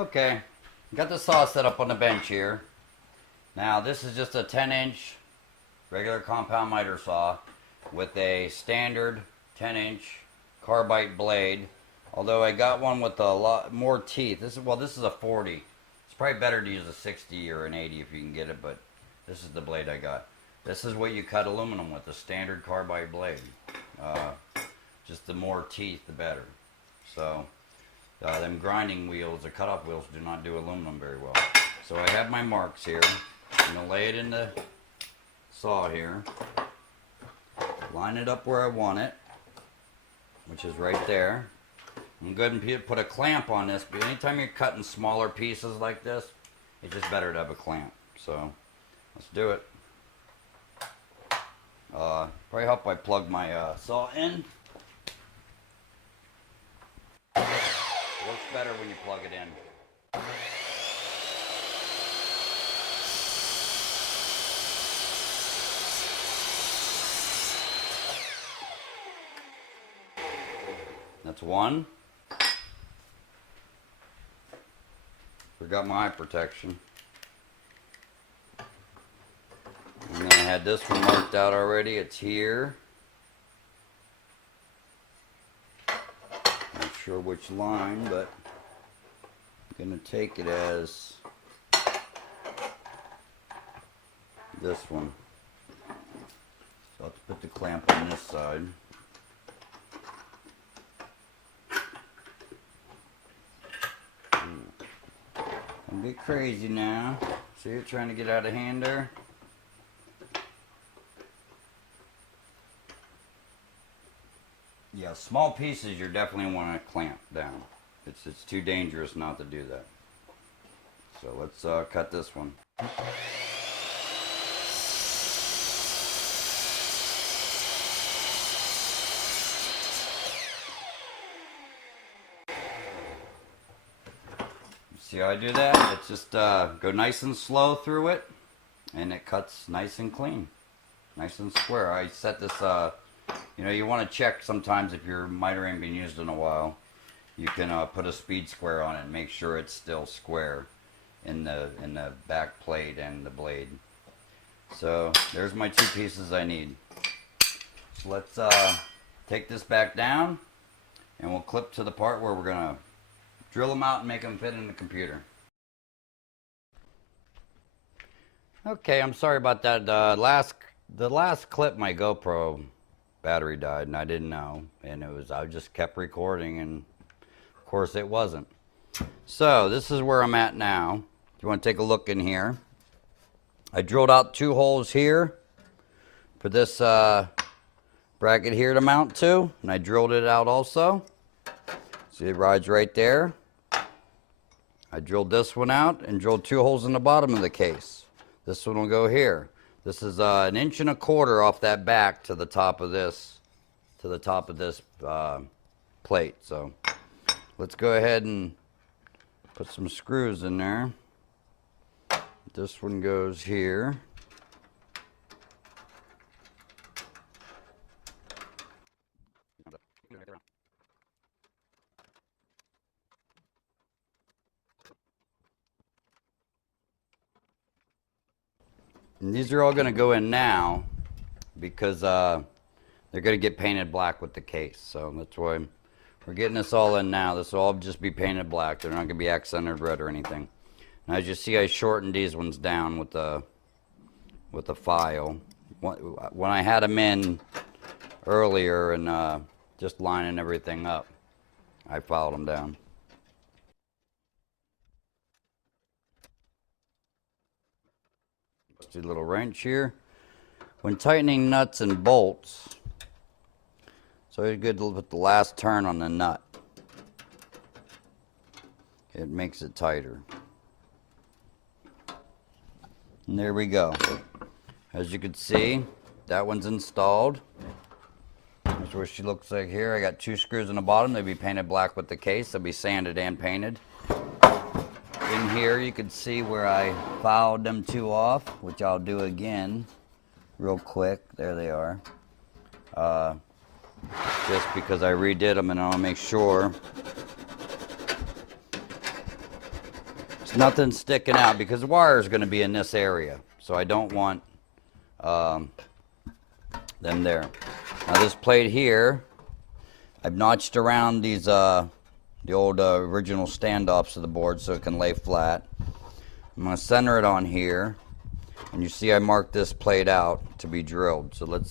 Okay, got the saw set up on the bench here. Now this is just a 10-inch regular compound miter saw with a standard 10-inch carbide blade. Although I got one with a lot more teeth. This is a 40. It's probably better to use a 60 or an 80 if you can get it, but this is the blade I got. This is what you cut aluminum with, a standard carbide blade. Just the more teeth, the better. So them grinding wheels, the cutoff wheels, do not do aluminum very well. So I have my marks here. I'm going to lay it in the saw here. Line it up where I want it, which is right there. I'm going to put a clamp on this, but anytime you're cutting smaller pieces like this, it's just better to have a clamp. So let's do it. Probably help I plug my saw in. It works better when you plug it in. That's one. Forgot my eye protection. And then I had this one marked out already. It's here. Not sure which line, but I'm going to take it as this one. So I'll have to put the clamp on this side. Don't get crazy now. See, you're trying to get out of hand there. Yeah, small pieces you definitely want to clamp down. It's too dangerous not to do that. So let's cut this one. See how I do that? It's just go nice and slow through it, and it cuts nice and clean, nice and square. I set this, you know, you want to check sometimes if your miter ain't been used in a while. You can put a speed square on it and make sure it's still square in the back plate and the blade. So there's my two pieces I need. So let's take this back down, and we'll clip to the part where we're gonna drill them out and make them fit in the computer. Okay, I'm sorry about that. The last clip, my GoPro battery died, and I didn't know. And I just kept recording, and of course it wasn't. So this is where I'm at now. If you want to take a look in here, I drilled out 2 holes here for this bracket here to mount to, and I drilled it out also. See, it rides right there. I drilled this one out and drilled 2 holes in the bottom of the case. This one will go here. This is 1.25 inches off that back to the top of this, plate. So let's go ahead and put some screws in there. This one goes here. And these are all going to go in now because they're going to get painted black with the case. So that's why we're getting this all in now. This will all just be painted black. They're not going to be accented red or anything. And as you see, I shortened these ones down with the file. When I had them in earlier and just lining everything up, I filed them down. Just a little wrench here. When tightening nuts and bolts, it's always good to put the last turn on the nut. It makes it tighter. And there we go. As you can see, that one's installed. That's what she looks like here. I got 2 screws in the bottom. They'll be painted black with the case. They'll be sanded and painted. In here you can see where I filed them 2 off, which I'll do again real quick. There they are. Just because I redid them, and I'll make sure There's nothing sticking out because the wire is going to be in this area. So I don't want them there. Now this plate here, I've notched around these the old original standoffs of the board so it can lay flat. I'm going to center it on here, and you see I marked this plate out to be drilled. So let's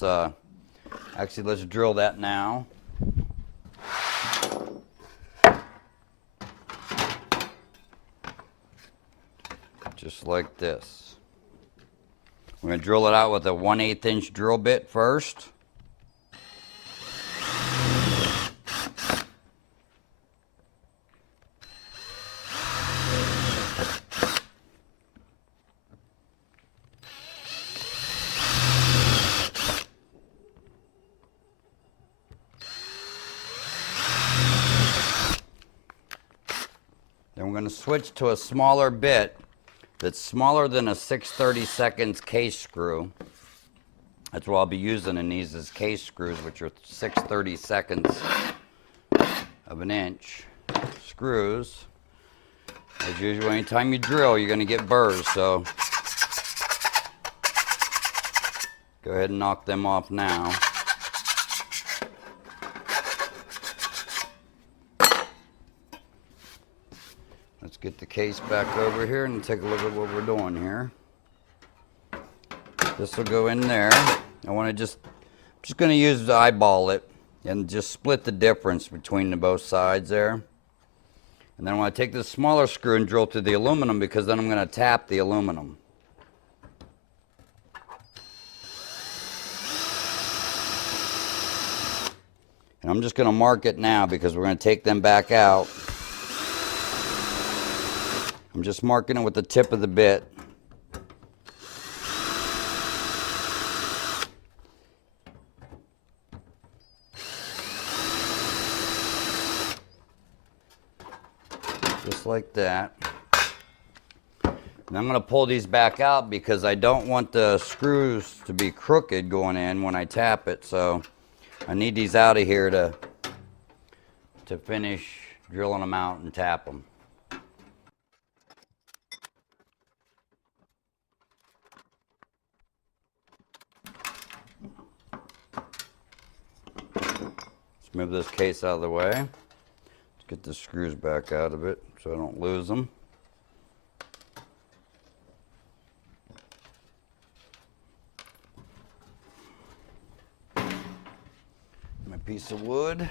drill that now. Just like this. We're going to drill it out with a 1/8 inch drill bit first. Then we're going to switch to a smaller bit that's smaller than a 6/32 case screw. That's what I'll be using in these is case screws, which are 6/32 of an inch screws. As usual, anytime you drill, you're going to get burrs, so go ahead and knock them off now. Let's get the case back over here and take a look at what we're doing here. This will go in there. I want to I'm just going to use the eyeball it and just split the difference between the both sides there. And then I want to take this smaller screw and drill through the aluminum because then I'm going to tap the aluminum. And I'm just going to mark it now because we're going to take them back out. I'm just marking it with the tip of the bit. Just like that. And I'm going to pull these back out because I don't want the screws to be crooked going in when I tap it. So I need these out of here to finish drilling them out and tap them. Let's move this case out of the way. Let's get the screws back out of it so I don't lose them. My piece of wood.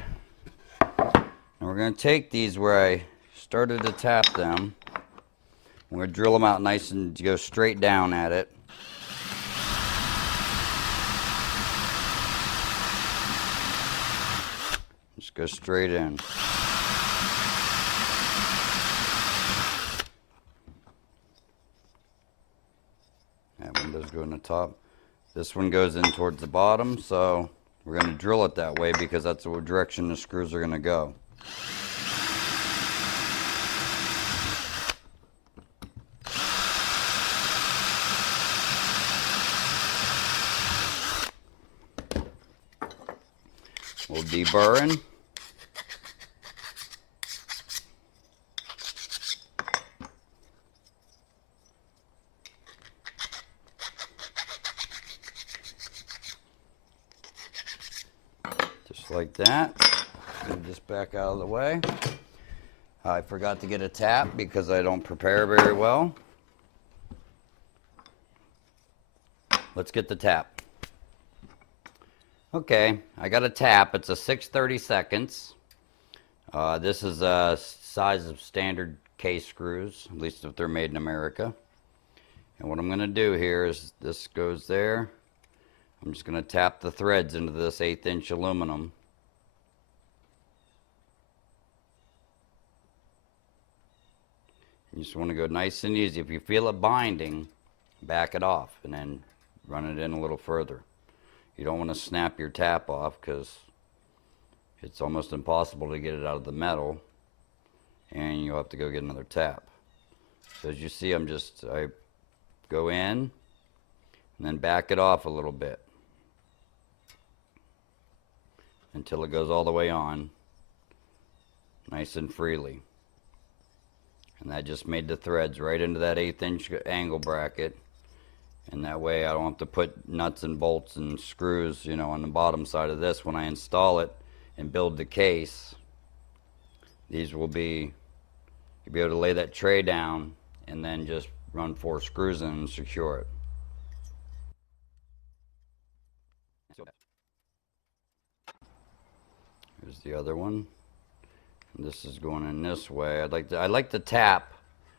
And we're going to take these where I started to tap them. We're going to drill them out nice and go straight down at it. Just go straight in. That one does go in the top. This one goes in towards the bottom, so we're going to drill it that way because that's the direction the screws are going to go. We'll deburring. Just like that. Move this back out of the way. I forgot to get a tap because I don't prepare very well. Let's get the tap. Okay, I got a tap. It's a 6/32. This is a size of standard case screws, at least if they're made in America. And what I'm going to do here is this goes there. I'm just going to tap the threads into this 1/8 inch aluminum. You just want to go nice and easy. If you feel it binding, back it off and then run it in a little further. You don't want to snap your tap off because it's almost impossible to get it out of the metal and you'll have to go get another tap. So as you see, I go in and then back it off a little bit until it goes all the way on nice and freely. And that just made the threads right into that 1/8 inch angle bracket. And that way I don't have to put nuts and bolts and screws, you know, on the bottom side of this when I install it and build the case. These will be, you'll be able to lay that tray down and then just run 4 screws in and secure it. Here's the other one. And this is going in this way. I like to tap.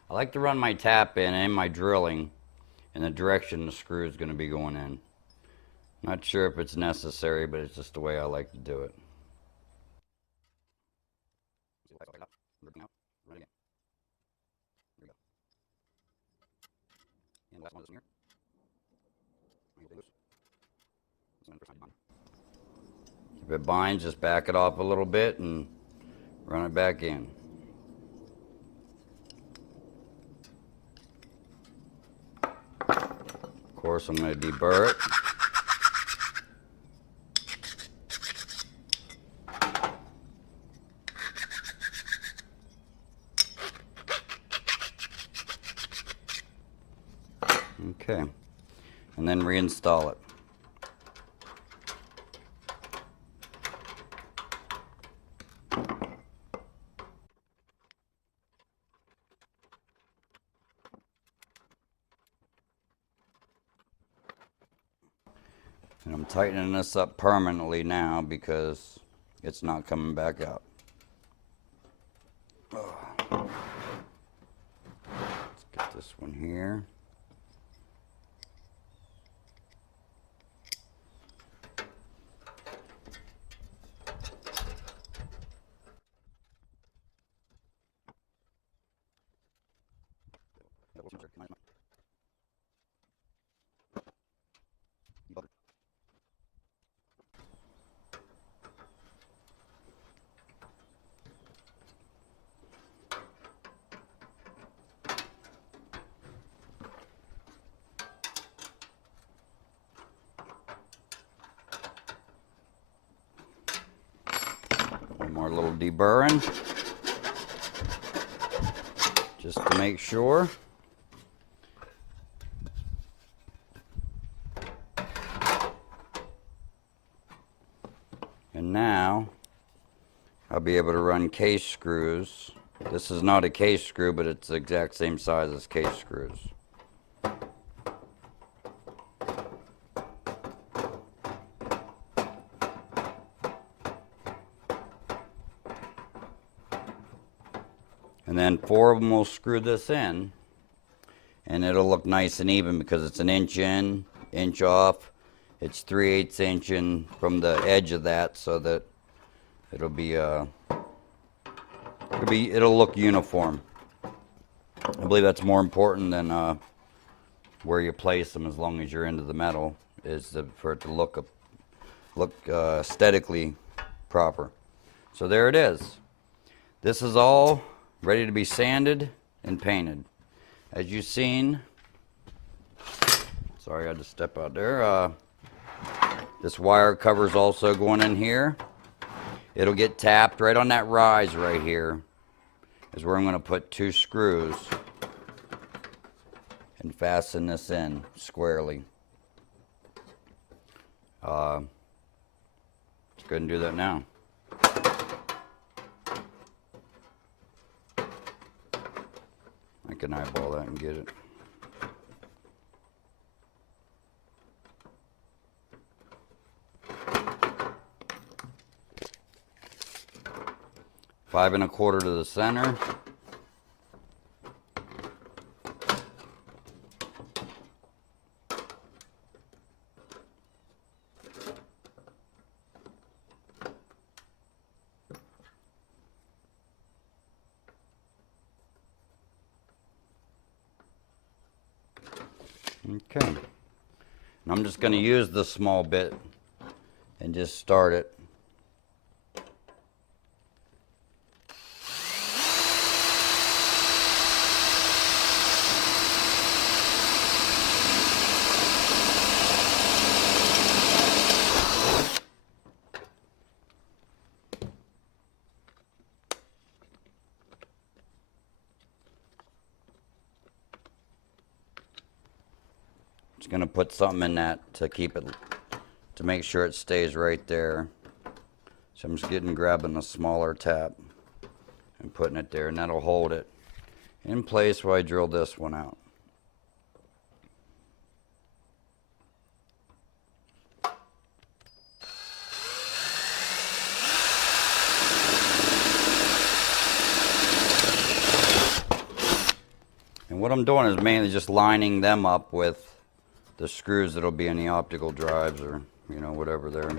I like to run my tap in my drilling in the direction the screw is going to be going in. Not sure if it's necessary, but it's just the way I like to do it. If it binds, just back it off a little bit and run it back in. Of course, I'm going to deburr it. Okay, and then reinstall it. And I'm tightening this up permanently now because it's not coming back out. Let's get this one here. One more little deburring, just to make sure. And now I'll be able to run case screws. This is not a case screw, but it's the exact same size as case screws. And then 4 of them will screw this in, and it'll look nice and even because it's 1 inch in, inch off. It's 3/8 inch in from the edge of that, so that it'll look uniform. I believe that's more important than where you place them, as long as you're into the metal, is for it to look aesthetically proper. So there it is. This is all ready to be sanded and painted. As you've seen, sorry I had to step out there. This wire cover is also going in here. It'll get tapped right on that rise right here, is where I'm going to put 2 screws and fasten this in squarely. Let's go ahead and do that now. I can eyeball that and get it. Five and a quarter to the center. Okay, and I'm just going to use this small bit and just start it. Just gonna put something in that to keep it, to make sure it stays right there. So I'm just grabbing a smaller tap and putting it there, and that'll hold it in place while I drill this one out. And what I'm doing is mainly just lining them up with the screws that'll be in the optical drives, or whatever they're,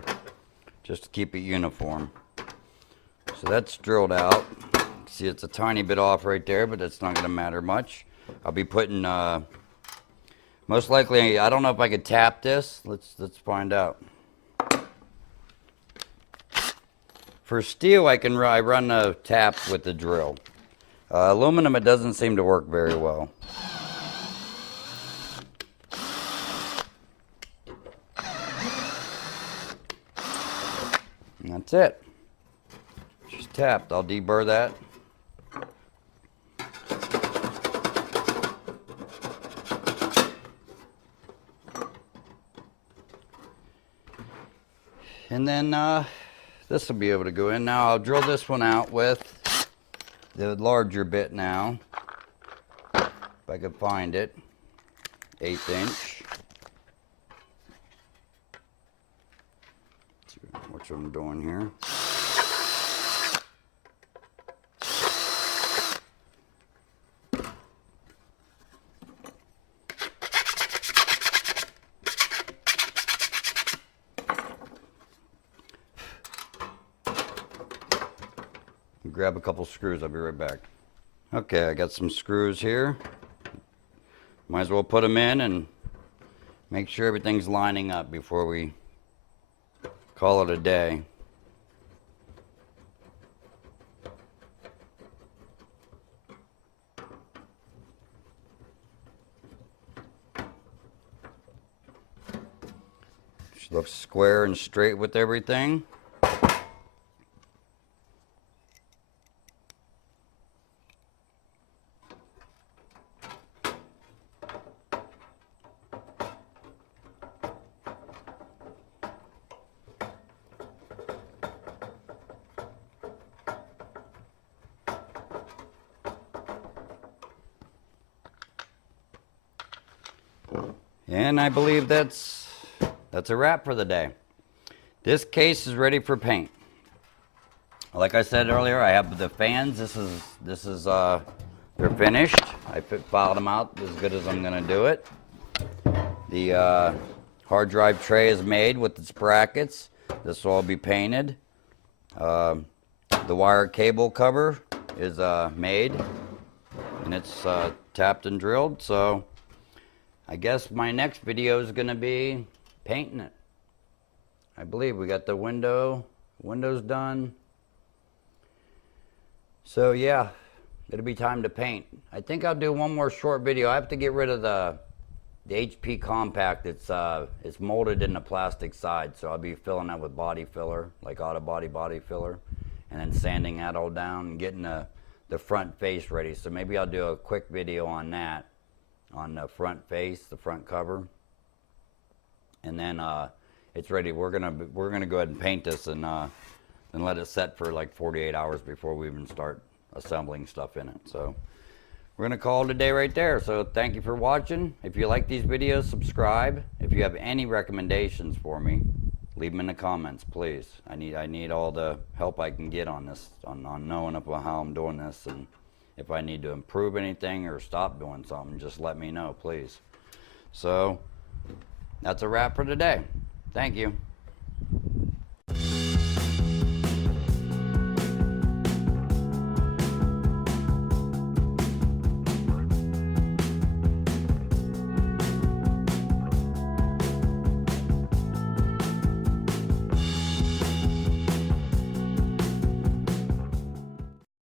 just to keep it uniform. So that's drilled out. See, it's a tiny bit off right there, but it's not going to matter much. I'll be putting most likely, I don't know if I could tap this. Let's find out. For steel, I run the tap with the drill. Aluminum, it doesn't seem to work very well. And that's it. Just tapped. I'll deburr that. And then this will be able to go in. Now I'll drill this one out with the larger bit now, if I could find it, 1/8 inch. Watch what I'm doing here. Grab a couple screws, I'll be right back. Okay, I got some screws here. Might as well put them in and make sure everything's lining up before we call it a day. Should look square and straight with everything. And I believe that's a wrap for the day. This case is ready for paint. Like I said earlier, I have the fans. This is they're finished. I filed them out as good as I'm gonna do it. The hard drive tray is made with its brackets. This will all be painted. The wire cable cover is made, and it's tapped and drilled. So I guess my next video is going to be painting it. I believe we got the windows done. So yeah, it'll be time to paint. I think I'll do one more short video. I have to get rid of the HP compact. It's molded in the plastic side, so I'll be filling that with body filler, like auto body filler, and then sanding that all down and getting the front face ready. So maybe I'll do a quick video on that, on the front face, the front cover, and then it's ready. We're gonna go ahead and paint this and let it set for like 48 hours before we even start assembling stuff in it. So we're gonna call it a day right there. So thank you for watching. If you like these videos, subscribe. If you have any recommendations for me, leave them in the comments, please. I need all the help I can get on this, on knowing about how I'm doing this, and if I need to improve anything or stop doing something, just let me know, please. So that's a wrap for today. Thank you.